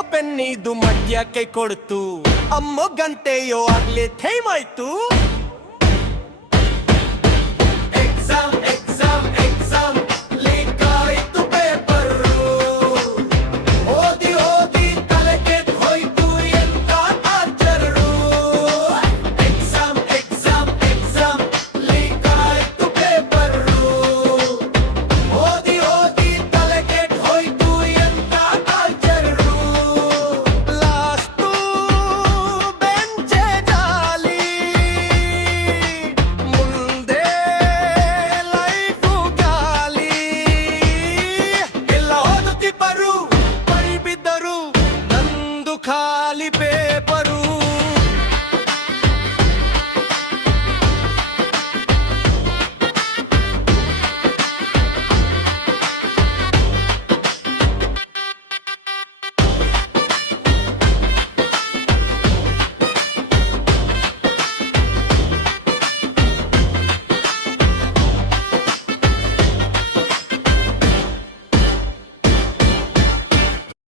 ಬರೆಯೋ ಪೆನ್ನಿದು ಮಡ್ಯ ಕೈ ಕೊಡ್ತು ಅಮ್ಮೋ ಗಂಟೆಯೋ ಆಗ್ಲೇ ಟೈಮ್ ಆಯ್ತು ಎಕ್ಸಾಮ್ ಎಕ್ಸಾಮ್ ಎಕ್ಸಾಮ್ ಲೀಕ್ ಆಯ್ತು ಪೇಪರು ಓದಿ ಓದಿ ತಲೆ ಕೆಟ್ಟು ಹೋಯ್ತು ಎಂತ torture exam exam exam leak ಆಯ್ತು ಪೇಪರು ಓದಿ ಓದಿ ತಲೆ ಕೆಟ್ಟು ಹೋಯ್ತು ಎಂತ ಟಾರ್ಚರು ಲಾಸ್ಟು ಬೆಂಚೆ ಜಾಲಿ ಮುಂದೆ ಲೈಫು ಗಾಲಿ ಎಲ್ಲ ಓದುತ್ತಿಬ್ಬರು ಬರಿ ಬಿದ್ದರು ನಂದು ಖಾಲಿ